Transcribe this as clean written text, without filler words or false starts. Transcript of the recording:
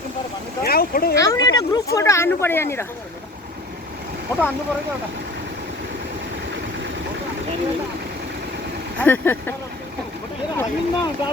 आउने एउटा group photo हान्नु पर्यो यहाँनिर फोटो हान्नु पर्यो क्या एउटा